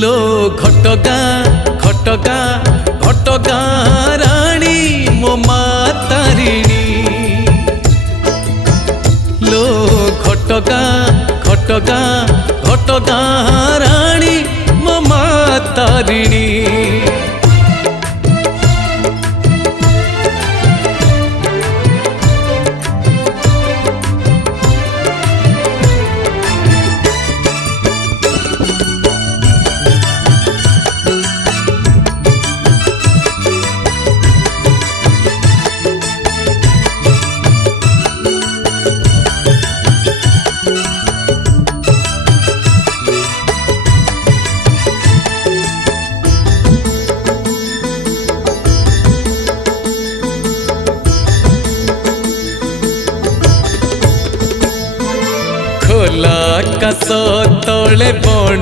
लो घटगां राणी मो मातारिणी लो घटगां राणी मो मातारिणी खोला आकाश तले बण